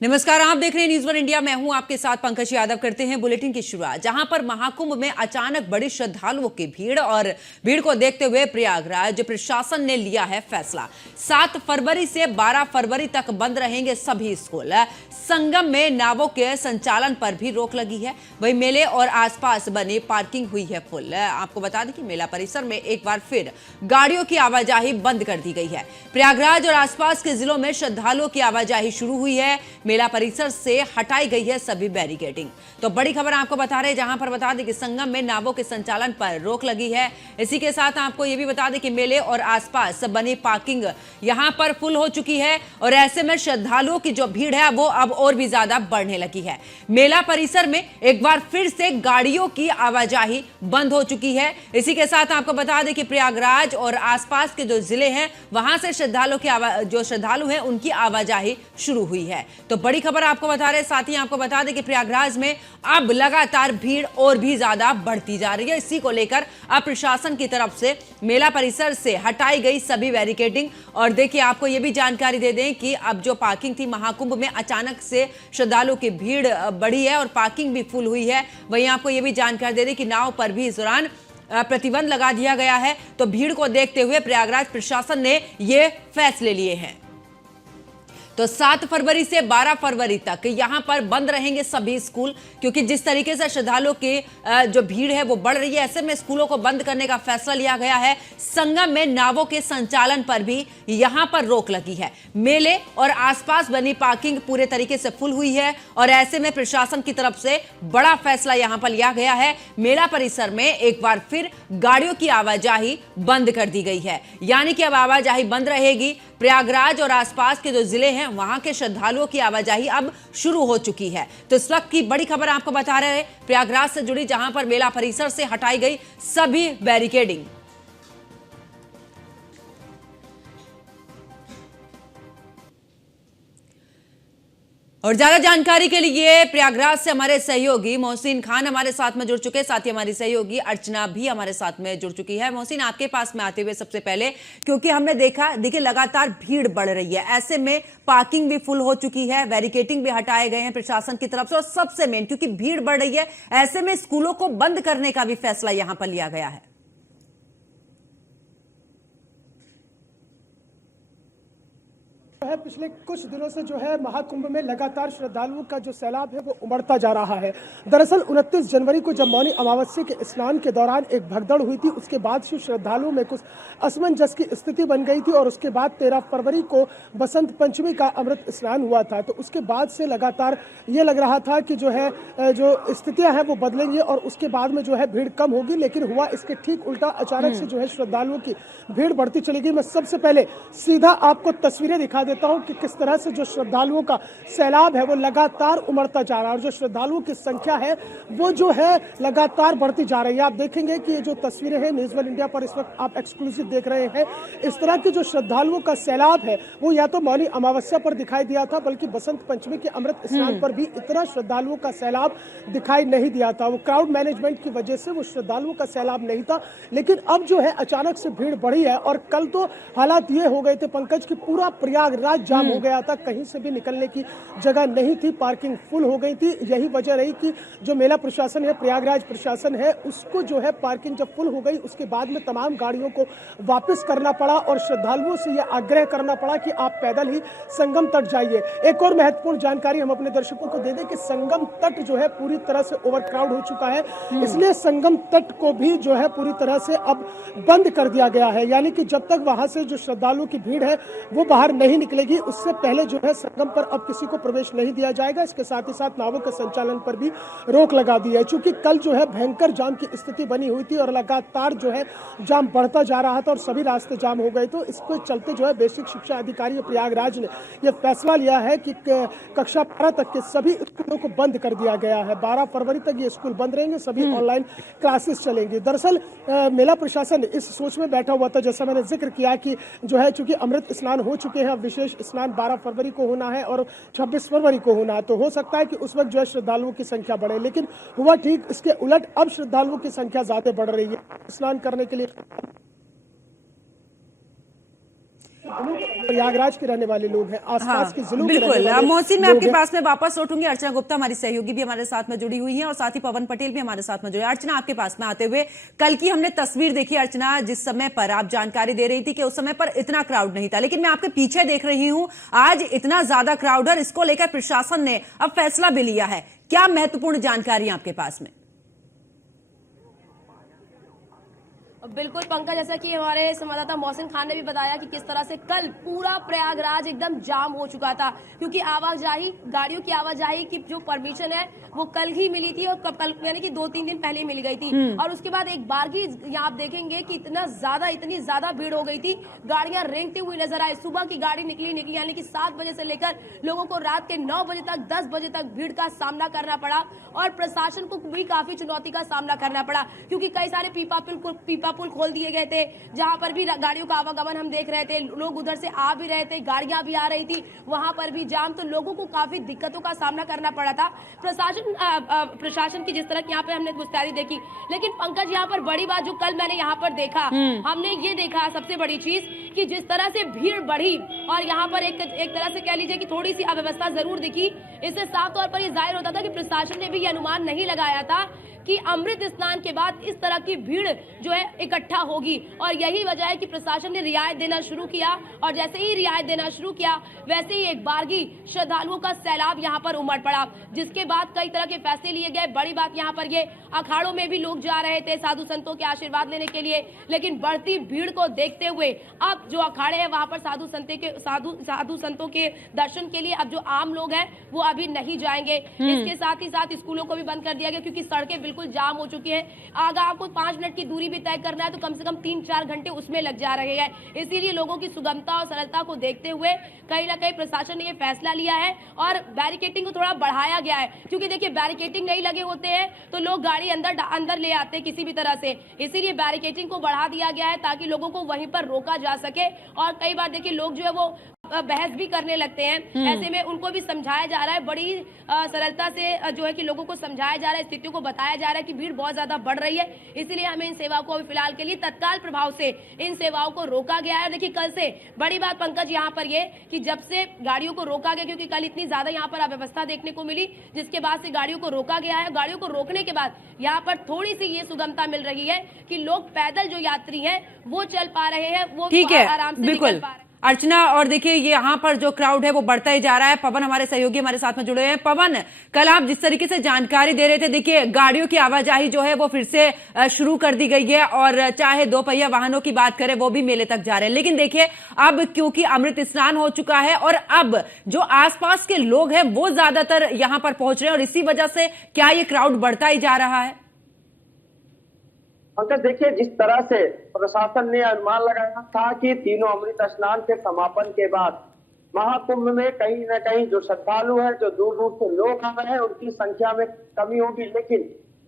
नमस्कार, आप देख रहे हैं न्यूज़ वन इंडिया। मैं हूं आपके साथ पंकज यादव। करते हैं बुलेटिन की शुरुआत, जहां पर महाकुंभ में अचानक बड़ी श्रद्धालुओं की भीड़ और भीड़ को देखते हुए प्रयागराज प्रशासन ने लिया है फैसला। 7 फरवरी से 12 फरवरी तक बंद रहेंगे सभी स्कूल। संगम में नावों के संचालन पर भी रोक लगी है। वहीं मेले और आसपास बनी पार्किंग हुई है फुल। आपको बता दें कि मेला परिसर में एक बार फिर गाड़ियों की आवाजाही बंद कर दी गई है। प्रयागराज और आसपास के जिलों में श्रद्धालुओं की आवाजाही शुरू हुई है। मेला परिसर से हटाई गई है सभी बैरिकेडिंग। तो बड़ी खबर आपको बता रहे हैं, जहां पर बता दें कि संगम में नावों के संचालन पर रोक लगी है। इसी के साथ आपको यह भी बता दें कि मेले और आसपास बनी पार्किंग यहां पर फुल हो चुकी है और ऐसे में श्रद्धालुओं की जो भीड़ है वो अब और भी ज्यादा बढ़ने लगी है। मेला परिसर में एक बार फिर से गाड़ियों की आवाजाही बंद हो चुकी है। इसी के साथ आपको बता दें कि प्रयागराज और आसपास के जो जिले हैं वहां से श्रद्धालुओं की जो श्रद्धालु हैं उनकी आवाजाही शुरू हुई है। तो बड़ी खबर आपको बता रहे हैं। साथ ही आपको बता दें कि प्रयागराज में अब लगातार भीड़ और भी ज्यादा बढ़ती जा रही है। इसी को लेकर अब प्रशासन की तरफ से मेला परिसर से हटाई गई सभी बैरिकेडिंग। और देखिए, आपको यह भी जानकारी दे दें कि अब जो पार्किंग थी महाकुंभ में, अचानक से श्रद्धालुओं की भीड़ बढ़ी है और पार्किंग भी फुल हुई है। वहीं आपको यह भी जानकारी दे दें कि नाव पर भी इस दौरान प्रतिबंध लगा दिया गया है। तो भीड़ को देखते हुए प्रयागराज प्रशासन ने ये फैसले लिए हैं। तो 7 फरवरी से 12 फरवरी तक यहां पर बंद रहेंगे सभी स्कूल, क्योंकि जिस तरीके से श्रद्धालुओं की जो भीड़ है वो बढ़ रही है, ऐसे में स्कूलों को बंद करने का फैसला लिया गया है। संगम में नावों के संचालन पर भी यहां पर रोक लगी है। मेले और आसपास बनी पार्किंग पूरे तरीके से फुल हुई है और ऐसे में प्रशासन की तरफ से बड़ा फैसला यहां पर लिया गया है। मेला परिसर में एक बार फिर गाड़ियों की आवाजाही बंद कर दी गई है, यानी कि अब आवाजाही बंद रहेगी। प्रयागराज और आसपास के जो जिले हैं वहां के श्रद्धालुओं की आवाजाही अब शुरू हो चुकी है। तो इस वक्त की बड़ी खबर आपको बता रहे हैं प्रयागराज से जुड़ी, जहां पर मेला परिसर से हटाई गई सभी बैरिकेडिंग। और ज्यादा जानकारी के लिए प्रयागराज से हमारे सहयोगी मोहसिन खान हमारे साथ में जुड़ चुके हैं। साथ ही हमारी सहयोगी अर्चना भी हमारे साथ में जुड़ चुकी है। मोहसिन, आपके पास में आते हुए सबसे पहले, क्योंकि हमने देखिए लगातार भीड़ बढ़ रही है, ऐसे में पार्किंग भी फुल हो चुकी है, बैरिकेडिंग भी हटाए गए हैं प्रशासन की तरफ से, और सबसे मेन क्योंकि भीड़ बढ़ रही है, ऐसे में स्कूलों को बंद करने का भी फैसला यहां पर लिया गया है। है पिछले कुछ दिनों से जो है महाकुंभ में लगातार श्रद्धालुओं का जो सैलाब है वो उमड़ता जा रहा है। दरअसल 29 जनवरी को जब मौनी अमावस्या के स्नान के दौरान एक भगदड़ हुई थी, उसके बाद से श्रद्धालुओं में कुछ असमंजस की स्थिति बन गई थी और उसके बाद 13 फरवरी को बसंत पंचमी का अमृत स्नान हुआ था। तो उसके बाद से लगातार ये लग रहा था कि जो है जो स्थितियां हैं वो बदलेंगी और उसके बाद में जो है भीड़ कम होगी, लेकिन हुआ इसके ठीक उल्टा। अचानक से जो है श्रद्धालुओं की भीड़ बढ़ती चली गई। मैं सबसे पहले सीधा आपको तस्वीरें दिखा देता हूं कि किस तरह से जो श्रद्धालुओं का सैलाब है वो लगातार उमड़ता जा रहा है और जो श्रद्धालुओं की संख्या है वो जो है लगातार बढ़ती जा रही है। आप देखेंगे कि ये जो तस्वीरें हैं न्यूज़ वन इंडिया पर इस वक्त आप एक्सक्लूसिव देख रहे हैं, इस तरह के जो श्रद्धालुओं का सैलाब है वो या तो मौनी अमावस्या पर दिखाई दिया था, बल्कि बसंत पंचमी के अमृत स्नान पर भी इतना श्रद्धालुओं का सैलाब दिखाई नहीं दिया था। वो क्राउड मैनेजमेंट की वजह से वो श्रद्धालुओं का सैलाब नहीं था, लेकिन अब जो है अचानक से भीड़ बढ़ी है। और कल तो हालात ये हो गए थे पंकज की पूरा प्रयागराज जाम हो गया था, कहीं से भी निकलने की जगह नहीं थी, पार्किंग फुल हो गई थी। यही वजह रही कि जो मेला प्रशासन है, प्रयागराज प्रशासन है, उसको जो है पार्किंग जब फुल हो गई उसके बाद में तमाम गाड़ियों को वापस करना पड़ा और श्रद्धालुओं से यह आग्रह करना पड़ा कि आप पैदल ही संगम तट जाइए। एक और महत्वपूर्ण जानकारी हम अपने दर्शकों को दे दें कि संगम तट जो है पूरी तरह से ओवरक्राउड हो चुका है, इसलिए संगम तट को भी जो है पूरी तरह से अब बंद कर दिया गया है। यानी कि जब तक वहां से जो श्रद्धालुओं की भीड़ है वो बाहर नहीं निकलेगी, उससे पहले जो है संगम पर अब किसी को प्रवेश नहीं दिया जाएगा। इसके साथ ही साथ नावों के संचालन पर भी रोक लगा दी है। चूंकि कल जो है भयंकर जाम की स्थिति बनी हुई थी और लगातार जो है जाम बढ़ता जा रहा था और सभी रास्ते जाम हो गए, तो इसको चलते जो है बेसिक शिक्षा अधिकारी प्रयागराज ने यह फैसला लिया है कि कक्षा 12 तक के सभी स्कूलों को बंद कर दिया गया है। 12 फरवरी तक ये स्कूल बंद रहेंगे, सभी ऑनलाइन क्लासेस चलेंगी। दरअसल मेला प्रशासन इस सोच में बैठा हुआ था, जैसा मैंने जिक्र किया कि जो है चूंकि अमृत स्नान हो चुके हैं, विशेष स्नान 12 फरवरी को होना है और 26 फरवरी को होना है, तो हो सकता है कि उस वक्त जो है श्रद्धालुओं की संख्या बढ़े, लेकिन हुआ ठीक इसके उलट। अब श्रद्धालुओं की संख्या ज्यादा बढ़ रही है स्नान करने के लिए। प्रयागराज के रहने वाले लोग हैं, आसपास के जिलों के रहने बिल्कुल। वाले मोहसिन, मैं लोग आपके हैं। पास में वापस लौटूंगी। अर्चना गुप्ता हमारी सहयोगी भी हमारे साथ में जुड़ी हुई हैं और साथ ही पवन पटेल भी हमारे साथ में जुड़े। अर्चना, आपके पास में आते हुए कल की हमने तस्वीर देखी। अर्चना, जिस समय पर आप जानकारी दे रही थी कि उस समय पर इतना क्राउड नहीं था, लेकिन मैं आपके पीछे देख रही हूं आज इतना ज्यादा क्राउड है। इसको लेकर प्रशासन ने अब फैसला भी लिया है। क्या महत्वपूर्ण जानकारी आपके पास में? बिल्कुल पंकज, जैसा कि हमारे संवाददाता मोहसिन खान ने भी बताया कि किस तरह से कल पूरा प्रयागराज एकदम जाम हो चुका था, क्योंकि आवाजाही, गाड़ियों की आवाजाही की जो परमिशन है वो कल ही मिली थी और कल यानी कि 2-3 दिन पहले मिल गई थी। और उसके बाद एक बार की यहाँ आप देखेंगे कि इतनी ज्यादा भीड़ हो गई थी, गाड़ियां रेंगती हुई नजर आई। सुबह की गाड़ी निकली यानी कि 7 बजे से लेकर लोगों को रात के 9 बजे तक, 10 बजे तक भीड़ का सामना करना पड़ा और प्रशासन को भी काफी चुनौती का सामना करना पड़ा, क्योंकि कई सारे पीपा पुल खोल दिए गए थे, जहां पर भी गाड़ियों का आवागमन हम देख रहे थे। लोग उधर से आ भी रहे थे, गाड़ियां भी आ रही थी, वहां पर भी जाम, तो लोगों को काफी दिक्कतों का सामना करना पड़ा था। प्रशासन की जिस तरह यहाँ पे हमने मुस्तैदी देखी, लेकिन पंकज यहाँ पर बड़ी बात जो कल मैंने यहाँ पर देखा, हमने ये देखा सबसे बड़ी चीज कि जिस तरह से भीड़ बढ़ी और यहाँ पर एक तरह से कह लीजिए कि थोड़ी सी अव्यवस्था जरूर दिखी। इससे साफ तौर पर ये जाहिर होता था कि प्रशासन ने भी ये अनुमान नहीं लगाया था कि अमृत स्नान के बाद इस तरह की भीड़ जो है इकट्ठा होगी, और यही वजह है कि प्रशासन ने रियायत देना शुरू किया। और जैसे ही रियायत देना शुरू किया, वैसे ही एक बारगी श्रद्धालुओं का सैलाब यहाँ पर उमड़ पड़ा, जिसके बाद कई तरह के फैसले लिए गए। बड़ी बात यहाँ पर ये, अखाड़ों में भी लोग जा रहे थे साधु संतों के आशीर्वाद लेने के लिए, लेकिन बढ़ती भीड़ को देखते हुए अब जो अखाड़े हैं वहां पर साधु संतों के दर्शन के लिए अब जो आम लोग हैं वो अभी नहीं जाएंगे। इसके साथ ही साथ स्कूलों को भी बंद कर दिया गया, क्योंकि सड़कें बिल्कुल जाम हो चुकी है। अगर आपको 5 मिनट की दूरी भी तय करना है तो कम से कम 3-4 घंटे उसमें लग जा रहे हैं। इसीलिए लोगों की सुगमता और सरलता को देखते हुए कहीं ना कहीं प्रशासन ने यह फैसला लिया है और बैरिकेटिंग को थोड़ा बढ़ाया गया है, क्योंकि देखिए बैरिकेटिंग नहीं लगे होते हैं तो लोग गाड़ी अंदर ले आते हैं किसी भी तरह से, इसीलिए बैरिकेटिंग को बढ़ा दिया गया है ताकि लोगों को वहीं पर रोका जा सके। और कई बार देखिए लोग जो है वो बहस भी करने लगते हैं, ऐसे में उनको भी समझाया जा रहा है, बड़ी सरलता से जो है कि लोगों को समझाया जा रहा है, स्थितियों को बताया जा रहा है कि भीड़ बहुत ज्यादा बढ़ रही है, इसीलिए हमें इन सेवाओं को फिलहाल के लिए तत्काल प्रभाव से इन सेवाओं को रोका गया है। देखिए कल से बड़ी बात पंकज यहाँ पर ये कि जब से गाड़ियों को रोका गया, क्योंकि कल इतनी ज्यादा यहाँ पर अव्यवस्था देखने को मिली, जिसके बाद से गाड़ियों को रोका गया है। गाड़ियों को रोकने के बाद यहाँ पर थोड़ी सी ये सुगमता मिल रही है कि लोग पैदल जो यात्री हैं वो चल पा रहे हैं, वो आराम से निकल पा रहे हैं। अर्चना, और देखिए ये यहाँ पर जो क्राउड है वो बढ़ता ही जा रहा है। पवन हमारे सहयोगी हमारे साथ में जुड़े हैं। पवन, कल आप जिस तरीके से जानकारी दे रहे थे, देखिए गाड़ियों की आवाजाही जो है वो फिर से शुरू कर दी गई है और चाहे 2 पहिया वाहनों की बात करें वो भी मेले तक जा रहे हैं। लेकिन देखिए अब क्योंकि अमृत स्नान हो चुका है और अब जो आसपास के लोग हैं वो ज्यादातर यहाँ पर पहुंच रहे हैं और इसी वजह से क्या ये क्राउड बढ़ता ही जा रहा है? पंकज, देखिए जिस तरह से प्रशासन ने अनुमान लगाया था कि तीनों अमृत स्नान के समापन के बाद महाकुंभ में कहीं न कहीं जो श्रद्धालु है, जो दूर दूर से लोग आ रहे हैं, उनकी संख्या में कमी होगी। लेकिन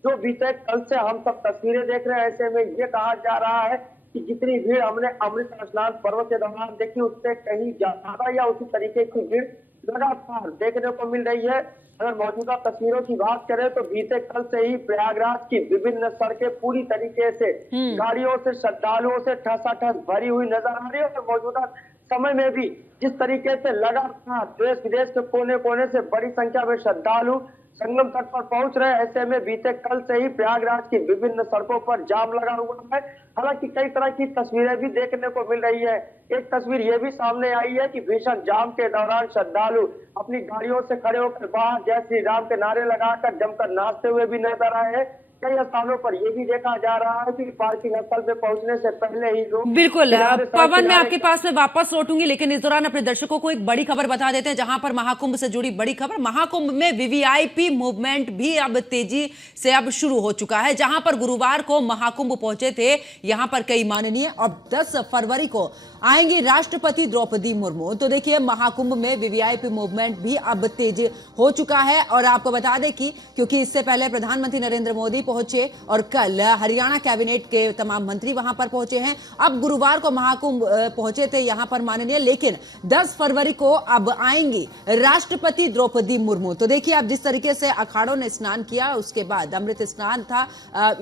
जो बीते कल से हम सब तस्वीरें देख रहे हैं, ऐसे में ये कहा जा रहा है कि जितनी भीड़ हमने अमृत स्नान पर्व के दौरान देखी उससे कहीं ज्यादा या उसी तरीके की भीड़ लगातार देखने को मिल रही है। अगर मौजूदा तस्वीरों की बात करें तो बीते कल से ही प्रयागराज की विभिन्न सड़कें पूरी तरीके से गाड़ियों से, श्रद्धालुओं से ठसाठस भरी हुई नजर आ रही है। और मौजूदा समय में भी जिस तरीके से लगातार देश विदेश के कोने कोने से बड़ी संख्या में श्रद्धालु संगम तट पर पहुंच रहे, ऐसे में बीते कल से ही प्रयागराज की विभिन्न सड़कों पर जाम लगा हुआ है। हालांकि कई तरह की तस्वीरें भी देखने को मिल रही है। एक तस्वीर ये भी सामने आई है कि भीषण जाम के दौरान श्रद्धालु अपनी गाड़ियों से खड़े होकर बाहर जय श्री राम के नारे लगाकर जमकर नाचते हुए भी नजर आए हैं। कई स्थानों पर यह भी देखा जा रहा है कि पार्किंग स्थल पे पहुंचने से पहले ही लोग। बिल्कुल पवन, मैं आपके पास में वापस लौटूंगी, लेकिन इस दौरान अपने दर्शकों को एक बड़ी खबर बता देते हैं, जहां पर महाकुंभ से जुड़ी बड़ी खबर। महाकुंभ में वीवीआईपी मूवमेंट भी अब तेजी से अब शुरू हो चुका है। जहां पर गुरुवार को महाकुंभ पहुंचे थे यहां पर कई माननीय, अब 10 फरवरी को आएंगी राष्ट्रपति द्रौपदी मुर्मू। तो देखिए महाकुंभ में वीवीआईपी मूवमेंट भी अब तेज हो चुका है। और आपको बता दें कि क्योंकि इससे पहले प्रधानमंत्री नरेंद्र मोदी पहुंचे और कल हरियाणा कैबिनेट के तमाम मंत्री वहां पर पहुंचे हैं। अब गुरुवार को महाकुंभ पहुंचे थे यहां पर माननीय, लेकिन 10 फरवरी को अब आएंगी राष्ट्रपति द्रौपदी मुर्मू। तो देखिए अब जिस तरीके से अखाड़ों ने स्नान किया, उसके बाद अमृत स्नान था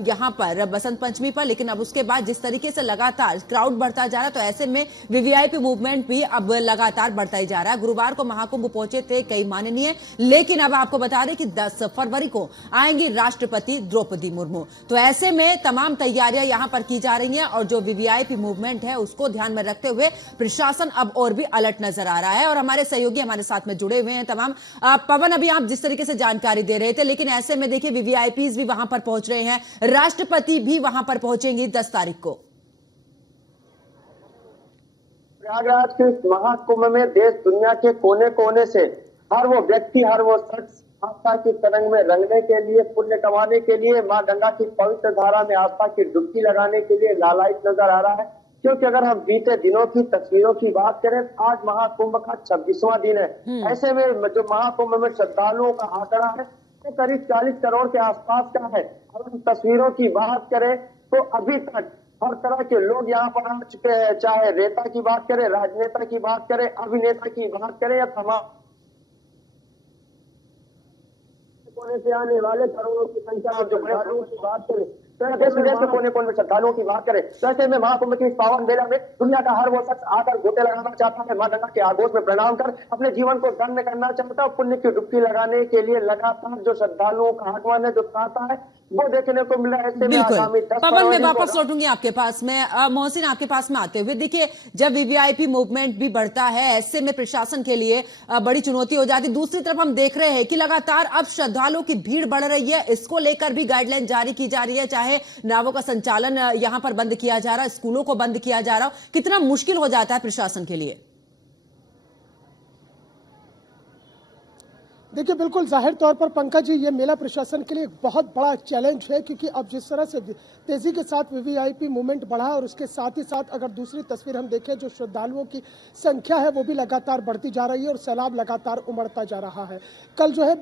यहां पर बसंत पंचमी पर, लेकिन अब उसके बाद जिस तरीके से लगातार क्राउड बढ़ता जा रहा है, तो ऐसे में वीवीआईपी मूवमेंट भी अब लगातार बढ़ता ही जा रहा है। गुरुवार को महाकुंभ पहुंचे थे कई माननीय, लेकिन अब आपको बता दें कि 10 फरवरी को आएंगी राष्ट्रपति द्रौपदी मुर्मू। तो ऐसे में तमाम तैयारियां यहां पर की जा रही हैं और जो वीवीआईपी मूवमेंट है उसको ध्यान में रखते हुए प्रशासन अब और भी अलर्ट नजर आ रहा है। और हमारे सहयोगी हमारे साथ में जुड़े हुए हैं तमाम। पवन, अभी आप जिस तरीके से जानकारी दे रहे थे, लेकिन ऐसे में देखिए वीवीआईपीज भी वहां पर पहुंच रहे हैं, राष्ट्रपति भी वहां पर पहुंचेंगी 10 तारीख को। प्रयागराज के इस महाकुंभ में देश दुनिया के कोने कोने से हर वो व्यक्ति, हर वो शख्स आस्था की तरंग में रंगने के लिए, पुण्य कमाने के लिए, मां गंगा की पवित्र धारा में आस्था की डुबकी लगाने के लिए लालायित नजर आ रहा है। क्योंकि अगर हम बीते दिनों की तस्वीरों की बात करें, आज महाकुंभ का 26वां दिन है। ऐसे में जो महाकुंभ में श्रद्धालुओं का आंकड़ा है वो करीब 40 करोड़ के आसपास का है। अगर हम तस्वीरों की बात करें तो अभी तक हर तरह के लोग यहाँ पर आ चुके हैं, चाहे नेता की बात करें, राजनेता की बात करें, अभिनेता की बात करें या तमाम कोने से आने वाले करोड़ों की संख्या में जो श्रद्धालुओं की बात करें, देश विदेश के कोने कोने में श्रद्धालुओं की बात करें, तो ऐसे में महाकुंभ की इस पावन मेला में दुनिया का हर वो शख्स आकर गोते लगाना चाहता है, मां गंगा के आगोश में प्रणाम कर अपने जीवन को धन्य करना चाहता है। पुण्य की डुबकी लगाने के लिए लगातार जो श्रद्धालुओं का आगमन है, जो तांता है, वो देखने को मिला है। ऐसे में आगामी 10 पवन, मैं वापस लौटूंगी आपके पास में। मोहसिन, आपके पास में आते हुए देखिए, जब वीवीआईपी मूवमेंट भी बढ़ता है, ऐसे में प्रशासन के लिए बड़ी चुनौती हो जाती है। दूसरी तरफ हम देख रहे हैं कि लगातार अब श्रद्धालुओं की भीड़ बढ़ रही है, इसको लेकर भी गाइडलाइन जारी की जा रही है, चाहे नावों का संचालन यहां पर बंद किया जा रहा है, स्कूलों को बंद किया जा रहा है। कितना मुश्किल हो जाता है प्रशासन के लिए? देखिए, बिल्कुल जाहिर तौर पर पंकज जी, ये मेला प्रशासन के लिए एक बहुत बड़ा चैलेंज है, क्योंकि अब जिस तरह से तेजी के साथ वीवीआईपी मूवमेंट बढ़ा और उसके साथ ही साथ अगर दूसरी तस्वीर हम देखें, जो श्रद्धालुओं की संख्या है वो भी लगातार बढ़ती जा रही है और सैलाब लगातार उमड़ता जा रहा है। कल जो है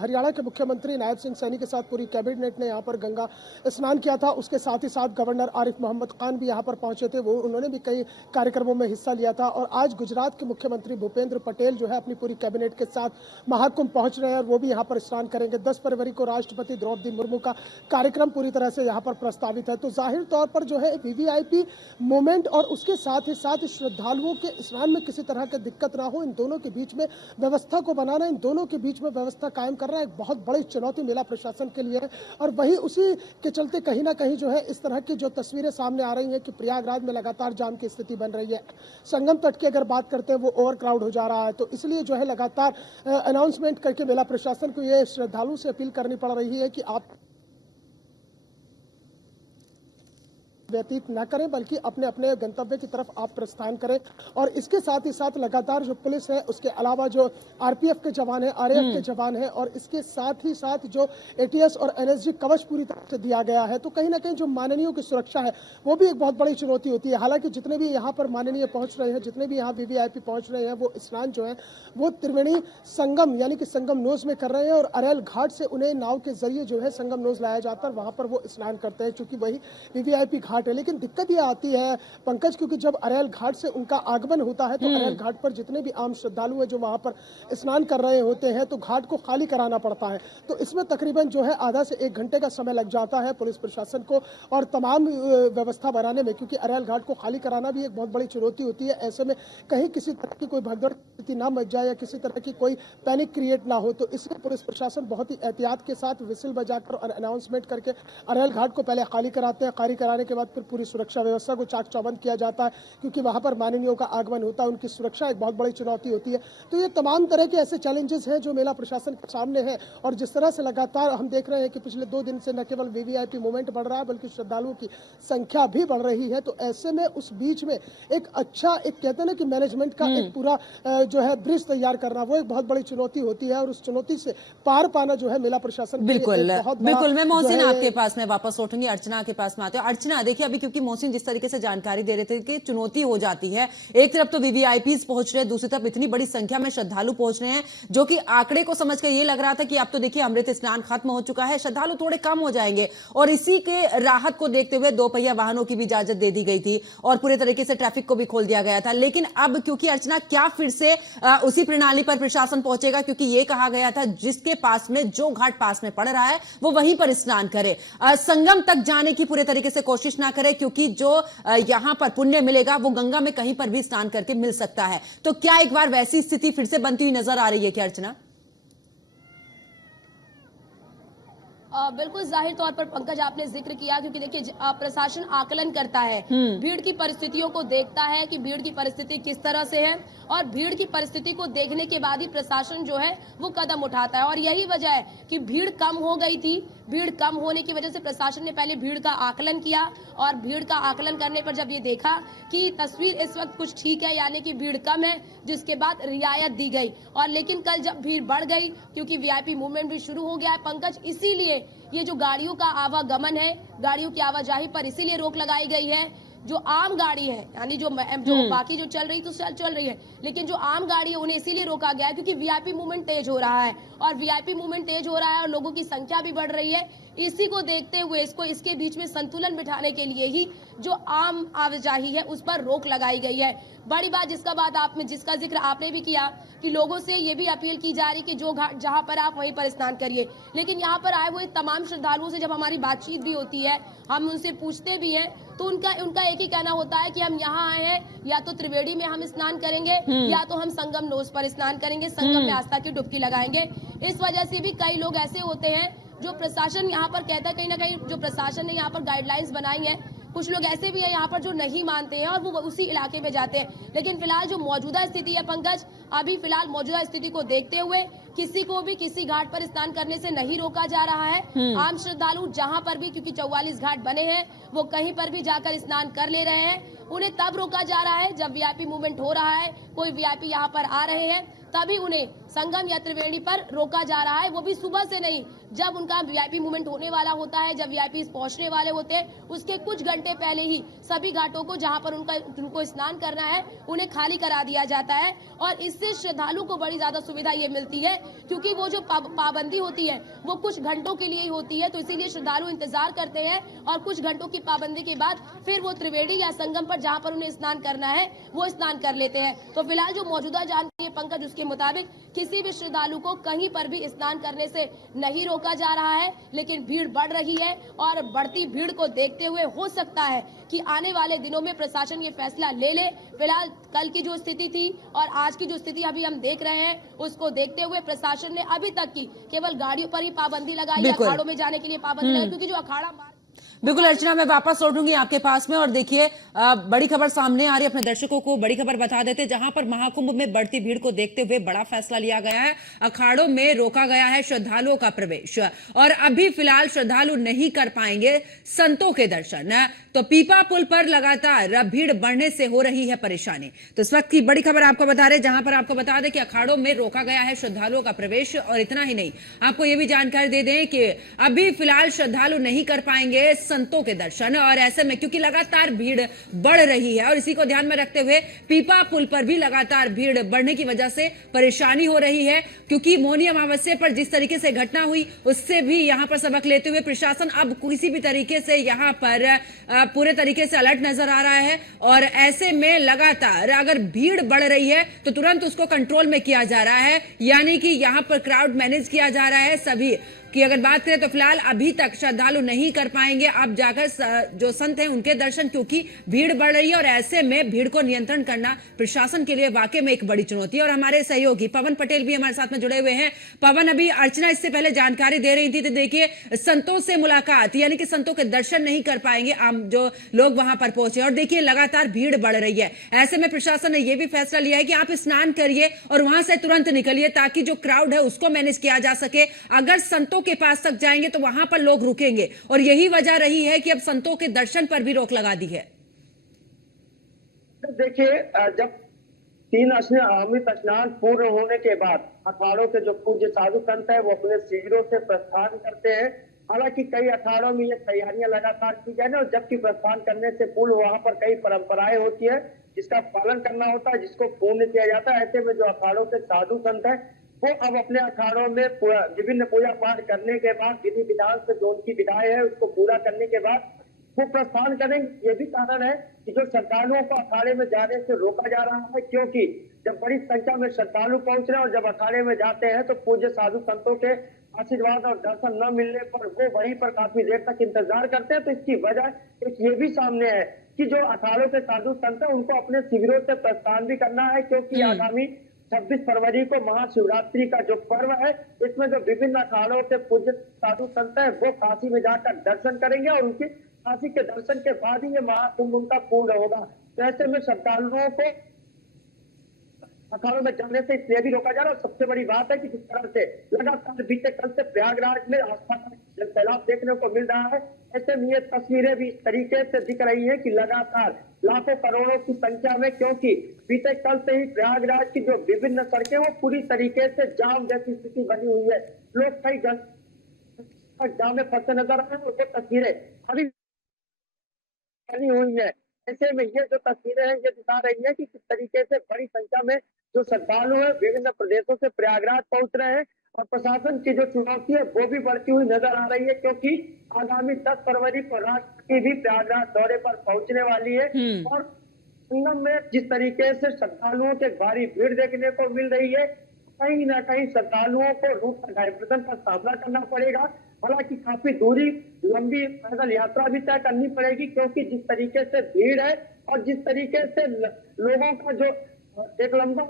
हरियाणा के मुख्यमंत्री नायब सिंह सैनी के साथ पूरी कैबिनेट ने यहाँ पर गंगा स्नान किया था। उसके साथ ही साथ गवर्नर आरिफ मोहम्मद खान भी यहाँ पर पहुंचे थे, वो उन्होंने भी कई कार्यक्रमों में हिस्सा लिया था। और आज गुजरात के मुख्यमंत्री भूपेंद्र पटेल जो है अपनी पूरी कैबिनेट के साथ महाकुंभ पहुंच रहे हैं और वो भी यहाँ पर स्नान करेंगे। 10 फरवरी को राष्ट्रपति द्रौपदी मुर्मू का कार्यक्रम पूरी तरह से यहाँ पर प्रस्तावित है। तो जाहिर तौर पर जो है वीवीआईपी मूवमेंट और उसके साथ ही साथ श्रद्धालुओं के स्नान में किसी तरह की दिक्कत ना हो, इन दोनों के बीच में व्यवस्था को बनाना, इन दोनों के बीच में व्यवस्था कायम करना एक बहुत बड़ी चुनौती मेला प्रशासन के लिए है। और वही उसी के चलते कहीं ना कहीं जो है इस तरह की जो तस्वीरें सामने आ रही हैं कि प्रयागराज में लगातार जाम की स्थिति बन रही है। संगम तट की अगर बात करते हैं वो ओवर क्राउड हो जा रहा है। तो इसलिए जो है लगातार अनाउंसमेंट करके मेला प्रशासन को ये श्रद्धालु से अपील करनी पड़ रही है कि आप व्यतीत न करें, बल्कि अपने अपने गंतव्य की तरफ आप प्रस्थान करें। और इसके साथ ही साथ लगातार जो पुलिस है, उसके अलावा जो आरपीएफ के जवान है, आरएएफ के जवान है, और इसके साथ ही साथ जो एटीएस और एनएसजी कवच पूरी तरह से दिया गया है। तो कहीं ना कहीं जो माननीयों की सुरक्षा है वो भी एक बहुत बड़ी चुनौती होती है। हालांकि जितने भी यहाँ पर माननीय पहुंच रहे हैं, जितने भी यहाँ वीवीआईपी पहुंच रहे हैं, वो स्नान जो है वो त्रिवेणी संगम यानी कि संगम नोज में कर रहे हैं और अरेल घाट से उन्हें नाव के जरिए जो है संगम नोज लाया जाता है, वहां पर वो स्नान करते हैं, चूंकि वही वीवीआईपी घाट है। लेकिन दिक्कत ये आती है पंकज, क्योंकि जब अरेल घाट से उनका आगमन होता है तो अरेल घाट पर जितने भी आम श्रद्धालु हैं जो वहां पर स्नान कर रहे होते हैं, तो घाट को खाली कराना पड़ता है। तो इसमें तकरीबन जो है आधा से 1 घंटे का समय लग जाता है पुलिस प्रशासन को और तमाम व्यवस्था बनाने में, क्योंकि अरेल घाट को खाली कराना भी एक बहुत बड़ी चुनौती होती है। ऐसे में कहीं किसी तरह की कोई भगदड़ स्थिति ना मच जाए या किसी तरह की कोई पैनिक क्रिएट ना हो, तो इसलिए पुलिस प्रशासन बहुत ही एहतियात के साथ विसिल बजाकर और अनाउंसमेंट करके अरेल घाट को पहले खाली कराते हैं। खाली कराने के बाद फिर पूरी सुरक्षा व्यवस्था को चाक चौबंद किया जाता है, क्योंकि वहां पर माननीयों का आगमन होता है, उनकी सुरक्षा एक बहुत बड़ी चुनौती होती है। तो ये तमाम तरह के ऐसे चैलेंजेस हैं जो मेला प्रशासन के सामने है। और जिस तरह से लगातार हम देख रहे हैं कि पिछले 2 दिन से न केवल वीवीआईपी मूवमेंट बढ़ रहा है बल्कि श्रद्धालुओं की संख्या भी बढ़ रही है। तो ऐसे में उस बीच में एक अच्छा, एक कहते हैं ना कि मैनेजमेंट का एक पूरा जो है ब्रिज तैयार करना, वो एक बहुत बड़ी चुनौती होती है। और उस चुनौती से पार पाना जो है मेला प्रशासन बिल्कुल मैं मोहसिन आपके पास में वापस लौटूंगी, अर्चना के पास में आते हैं। अर्चना, देखिए अभी क्योंकि मोहसिन जिस तरीके से जानकारी दे रहे थे कि चुनौती हो जाती है, एक तरफ तो वीवीआईपीज पहुंच रहे हैं, दूसरी तरफ इतनी बड़ी संख्या में श्रद्धालु पहुंच रहे हैं, जो कि आंकड़े को समझकर ये लग रहा था कि अब तो देखिए अमृत स्नान खत्म हो चुका है, श्रद्धालु थोड़े कम हो जाएंगे। और इसी के राहत को देखते हुए 2 पहिया वाहनों की भी इजाजत दे दी गई थी और पूरे तरीके से ट्रैफिक को भी खोल दिया गया था। लेकिन अब क्योंकि अर्चना, क्या फिर से उसी प्रणाली पर प्रशासन पहुंचेगा? क्योंकि ये कहा गया था जिसके पास में जो घाट पास में पड़ रहा है वो वहीं पर स्नान करे, संगम तक जाने की पूरे तरीके से कोशिश ना करें, क्योंकि जो यहाँ पर पुण्य मिलेगा वो गंगा में कहीं पर भी स्नान करके मिल सकता है। तो क्या एक बार वैसी स्थिति फिर से बनती हुई नजर आ रही है क्या अर्चना? बिल्कुल जाहिर तौर पर पंकज आपने जिक्र किया, क्योंकि देखिए प्रशासन आकलन करता है, भीड़ की परिस्थितियों को देखता है कि भीड़ की परिस्थिति किस तरह से है, और भीड़ की परिस्थिति को देखने के बाद ही प्रशासन जो है वो कदम उठाता है। और यही वजह है कि भीड़ कम हो गई थी। भीड़ कम होने की वजह से प्रशासन ने पहले भीड़ का आकलन किया, और भीड़ का आकलन करने पर जब ये देखा कि तस्वीर इस वक्त कुछ ठीक है, यानी कि भीड़ कम है, जिसके बाद रियायत दी गई। और लेकिन कल जब भीड़ बढ़ गई, क्योंकि वीआईपी मूवमेंट भी शुरू हो गया है पंकज, इसीलिए ये जो गाड़ियों का आवागमन है, गाड़ियों की आवाजाही पर इसीलिए रोक लगाई गई है। जो आम गाड़ी है, यानी जो बाकी जो चल रही तो चल रही है, लेकिन जो आम गाड़ी है उन्हें इसीलिए रोका गया है क्योंकि वीआईपी मूवमेंट तेज हो रहा है, और वीआईपी मूवमेंट तेज हो रहा है और लोगों की संख्या भी बढ़ रही है। इसी को देखते हुए इसके बीच में संतुलन बिठाने के लिए ही जो आम आवाजाही है उस पर रोक लगाई गई है। बड़ी बात जिसका जिक्र आपने भी किया कि लोगों से ये भी अपील की जा रही कि जो घाट जहां पर आप वहीं पर स्नान करिए, लेकिन यहाँ पर आए हुए तमाम श्रद्धालुओं से जब हमारी बातचीत भी होती है, हम उनसे पूछते भी हैं, तो उनका एक ही कहना होता है कि हम यहाँ आए हैं, या तो त्रिवेणी में हम स्नान करेंगे या तो हम संगम नोस पर स्नान करेंगे, संगम में आस्था की डुबकी लगाएंगे। इस वजह से भी कई लोग ऐसे होते हैं जो प्रशासन यहाँ पर कहता है, कहीं ना कहीं जो प्रशासन ने यहाँ पर गाइडलाइंस बनाई है, कुछ लोग ऐसे भी हैं यहाँ पर जो नहीं मानते हैं और वो उसी इलाके में जाते हैं। लेकिन फिलहाल जो मौजूदा स्थिति है पंकज, अभी फिलहाल मौजूदा स्थिति को देखते हुए किसी को भी किसी घाट पर स्नान करने से नहीं रोका जा रहा है। आम श्रद्धालु जहाँ पर भी, क्योंकि 44 घाट बने हैं, वो कहीं पर भी जाकर स्नान कर ले रहे हैं। उन्हें तब रोका जा रहा है जब वीआईपी मूवमेंट हो रहा है, कोई वीआईपी यहाँ पर आ रहे हैं, तभी उन्हें संगम या त्रिवेणी पर रोका जा रहा है। वो भी सुबह से नहीं, जब उनका वीआईपी मूवमेंट होने वाला होता है, जब वीआईपी पहुंचने वाले होते हैं, उसके कुछ घंटे पहले ही सभी घाटों को जहां पर उनको स्नान करना है उन्हें खाली करा दिया जाता है। और इससे श्रद्धालु को बड़ी ज्यादा सुविधा ये मिलती है, क्योंकि वो जो पाबंदी होती है वो कुछ घंटों के लिए ही होती है, तो इसीलिए श्रद्धालु इंतजार करते हैं और कुछ घंटों की पाबंदी के बाद फिर वो त्रिवेणी या संगम पर जहाँ पर उन्हें स्नान करना है वो स्नान कर लेते हैं। तो फिलहाल जो मौजूदा जानकारी है पंकज, उसके मुताबिक किसी भी श्रद्धालु को कहीं पर भी स्नान करने से नहीं रोका जा रहा है, लेकिन भीड़ बढ़ रही है और बढ़ती भीड़ को देखते हुए हो सकता है कि आने वाले दिनों में प्रशासन ये फैसला ले ले। फिलहाल कल की जो स्थिति थी और आज की जो स्थिति अभी हम देख रहे हैं, उसको देखते हुए प्रशासन ने अभी तक की केवल गाड़ियों पर ही पाबंदी लगाई, अखाड़ों में जाने के लिए पाबंदी लगाई, क्योंकि जो अखाड़ा बिल्कुल अर्चना, मैं वापस लौटूंगी आपके पास में। और देखिए बड़ी खबर सामने आ रही है, अपने दर्शकों को बड़ी खबर बता देते, जहां पर महाकुंभ में बढ़ती भीड़ को देखते हुए बड़ा फैसला लिया गया है। अखाड़ों में रोका गया है श्रद्धालुओं का प्रवेश, और अभी फिलहाल श्रद्धालु नहीं कर पाएंगे संतों के दर्शन। तो पीपा पुल पर लगातार भीड़ बढ़ने से हो रही है परेशानी। तो इस वक्त की बड़ी खबर आपको बता रहे, जहां पर आपको बता दें कि अखाड़ों में रोका गया है श्रद्धालुओं का प्रवेश। और इतना ही नहीं, आपको यह भी जानकारी दे दें कि अभी फिलहाल श्रद्धालु नहीं कर पाएंगे संतों के दर्शन, और ऐसे में क्योंकि लगातार भीड़ बढ़ रही है और इसी को ध्यान में रखते हुए पीपा पुल पर भी लगातार भीड़ बढ़ने की वजह से परेशानी हो रही है। क्योंकि मौनी अमावस्या पर जिस तरीके से घटना हुई, उससे भी यहां पर सबक लेते हुए प्रशासन अब किसी भी तरीके से यहां पर पूरे तरीके से अलर्ट नजर आ रहा है। और ऐसे में लगातार अगर भीड़ बढ़ रही है तो तुरंत उसको कंट्रोल में किया जा रहा है, यानी कि यहां पर क्राउड मैनेज किया जा रहा है। सभी की अगर बात करें तो फिलहाल अभी तक श्रद्धालु नहीं कर पाएंगे अब जाकर जो संत हैं उनके दर्शन, क्योंकि भीड़ बढ़ रही है। और ऐसे में भीड़ को नियंत्रण करना प्रशासन के लिए वाकई में एक बड़ी चुनौती है। और हमारे सहयोगी पवन पटेल भी हमारे साथ में जुड़े हुए हैं। पवन, अभी अर्चना इससे पहले जानकारी दे रही थी, तो देखिए संतों से मुलाकात, यानी कि संतों के दर्शन नहीं कर पाएंगे आम जो लोग वहां पर पहुंचे। और देखिए लगातार भीड़ बढ़ रही है, ऐसे में प्रशासन ने यह भी फैसला लिया है कि आप स्नान करिए और वहां से तुरंत निकलिए, ताकि जो क्राउड है उसको मैनेज किया जा सके। अगर संतों के पास तक जाएंगे तो वहां पर लोग रुकेंगे, और यही वजह रही है कि अब संतों के दर्शन पर भी रोक लगा दी है। देखिए, जब 3 अमृत स्नान पूर्ण होने के बाद अखाड़ों के जो पूज्य साधु संत है वो अपने शिविरों से प्रस्थान करते हैं। हालांकि कई अखाड़ों में ये तैयारियां लगातार की जाए, और जबकि प्रस्थान करने से पूर्व वहां पर कई परंपराएं होती है जिसका पालन करना होता है, जिसको पूर्ण किया जाता है। ऐसे में जो अखाड़ों के साधु संत है वो अब अपने अखाड़ों में विभिन्न पूजा पाठ करने के बाद विधि विधान से जो उनकी विधाएं है उसको पूरा करने के बाद वो प्रस्थान करेंगे। ये भी कारण है कि जो श्रद्धालुओं को अखाड़े में जाने से रोका जा रहा है, क्योंकि जब बड़ी संख्या में श्रद्धालु पहुंच रहे हैं और जब अखाड़े में जाते हैं तो पूज्य साधु संतों के आशीर्वाद और दर्शन न मिलने पर वो वहीं पर काफी देर तक इंतजार करते हैं। तो इसकी वजह एक ये भी सामने है कि जो अखाड़ों के साधु संत है उनको अपने शिविरों से प्रस्थान भी करना है, क्योंकि आगामी 26 फरवरी को महाशिवरात्रि का जो पर्व है, इसमें जो विभिन्न अखाड़ों के पूज्य साधु संत है वो काशी में जाकर दर्शन करेंगे और उनके काशी के दर्शन के बाद ही ये महाकुंभ उनका पूर्ण होगा। तो ऐसे में श्रद्धालुओं को अखाड़ों में जाने से इसलिए भी रोका जा रहा है। और सबसे बड़ी बात है कि जिस तरह से लगातार बीते कल से प्रयागराज में आस्था का सैलाब देखने को मिल रहा है, ऐसे में ये तस्वीरें भी इस तरीके से दिख रही है कि लगातार लाखों करोड़ों की संख्या में, क्योंकि बीते कल से ही प्रयागराज की जो विभिन्न सड़कें वो पूरी तरीके से जाम जैसी स्थिति बनी हुई है। लोग कई जाम में फंसे नजर आ रहे हैं और वो तस्वीरें अभी बनी हुई है। ऐसे में ये जो तस्वीरें हैं ये दिखा रही है कि किस तरीके से बड़ी संख्या में जो श्रद्धालु है विभिन्न प्रदेशों से प्रयागराज पहुंच रहे हैं और प्रशासन की जो चुनौती है वो भी बढ़ती हुई नजर आ रही है, क्योंकि आगामी 10 फरवरी को राष्ट्रपति भी प्रयागराज दौरे पर पहुंचने वाली है। और संगम में जिस तरीके से श्रद्धालुओं की भारी भीड़ देखने को मिल रही है, कहीं ना कहीं श्रद्धालुओं को रूट डायवर्जन का सामना करना पड़ेगा। हालांकि काफी दूरी लंबी पैदल यात्रा भी तय करनी पड़ेगी, क्योंकि जिस तरीके से भीड़ है और जिस तरीके से लोगों का जो एक लंबा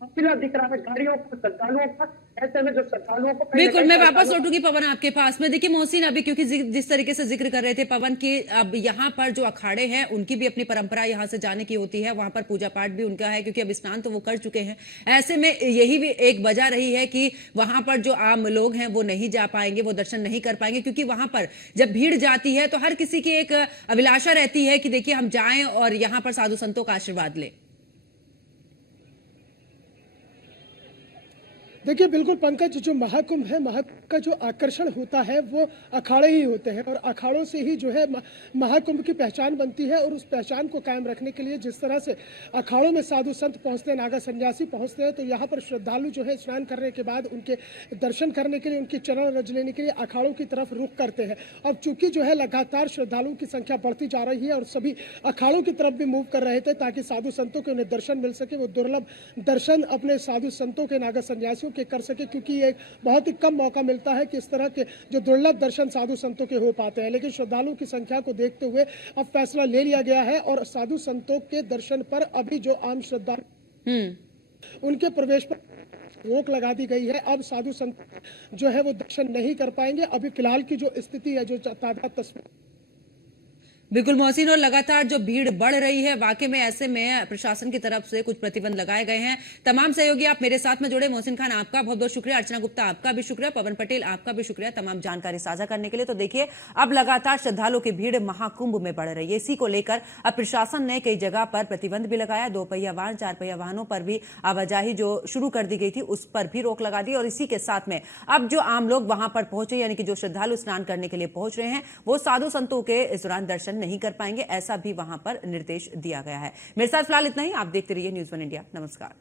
काफिला दिख रहा है गाड़ियों का, श्रद्धालुओं का, ऐसे में जो श्रद्धालुओं को बिल्कुल, मैं वापस लौटूंगी पवन आपके पास में। देखिए मोहसिन, अभी क्योंकि जिस तरीके से जिक्र कर रहे थे पवन की, अब यहाँ पर जो अखाड़े हैं उनकी भी अपनी परंपरा यहाँ से जाने की होती है, वहां पर पूजा पाठ भी उनका है, क्योंकि अब स्नान तो वो कर चुके हैं। ऐसे में यही भी एक वजह रही है कि वहां पर जो आम लोग हैं वो नहीं जा पाएंगे, वो दर्शन नहीं कर पाएंगे, क्योंकि वहां पर जब भीड़ जाती है तो हर किसी की एक अभिलाषा रहती है कि देखिए हम जाएं और यहाँ पर साधु संतों का आशीर्वाद लें। देखिए बिल्कुल पंकज, जो महाकुंभ है, महाकुंभ का जो आकर्षण होता है वो अखाड़े ही होते हैं और अखाड़ों से ही जो है महाकुंभ की पहचान बनती है। और उस पहचान को कायम रखने के लिए जिस तरह से अखाड़ों में साधु संत पहुंचते हैं, नागा सन्यासी पहुंचते हैं, तो यहाँ पर श्रद्धालु जो है स्नान करने के बाद उनके दर्शन करने के लिए, उनके चरण रज लेने के लिए अखाड़ों की तरफ रुख करते हैं। अब चूंकि जो है लगातार श्रद्धालुओं की संख्या बढ़ती जा रही है और सभी अखाड़ों की तरफ भी मूव कर रहे थे ताकि साधु संतों के उन्हें दर्शन मिल सके, वो दुर्लभ दर्शन अपने साधु संतों के, नागा सन्यासियों के कर सके, क्योंकि ये बहुत ही कम मौका मिलता है कि इस तरह के जो दुर्लभ दर्शन साधु संतों के हो पाते हैं। लेकिन श्रद्धालुओं की संख्या को देखते हुए अब फैसला ले लिया गया है और साधु संतों के दर्शन पर अभी जो आम श्रद्धालु उनके प्रवेश पर रोक लगा दी गई है। अब साधु संत जो है वो दर्शन नहीं कर पाएंगे। अभी फिलहाल की जो स्थिति है, जो ताजा तस्वीर। बिल्कुल मोहसिन, और लगातार जो भीड़ बढ़ रही है, वाकई में ऐसे में प्रशासन की तरफ से कुछ प्रतिबंध लगाए गए हैं। तमाम सहयोगी आप मेरे साथ में जुड़े, मोहसिन खान आपका बहुत बहुत शुक्रिया, अर्चना गुप्ता आपका भी शुक्रिया, पवन पटेल आपका भी शुक्रिया तमाम जानकारी साझा करने के लिए। तो देखिए अब लगातार श्रद्धालुओं की भीड़ महाकुंभ में बढ़ रही है, इसी को लेकर अब प्रशासन ने कई जगह पर प्रतिबंध भी लगाया। 2 पहिया वाहन, 4 पहिया वाहनों पर भी आवाजाही जो शुरू कर दी गई थी उस पर भी रोक लगा दी। और इसी के साथ में अब जो आम लोग वहां पर पहुंचे, यानी कि जो श्रद्धालु स्नान करने के लिए पहुंच रहे हैं, वो साधु संतों के इस दौरान दर्शन नहीं कर पाएंगे, ऐसा भी वहां पर निर्देश दिया गया है। मेरे साथ फिलहाल इतना ही। आप देखते रहिए न्यूज़ 1 इंडिया। नमस्कार।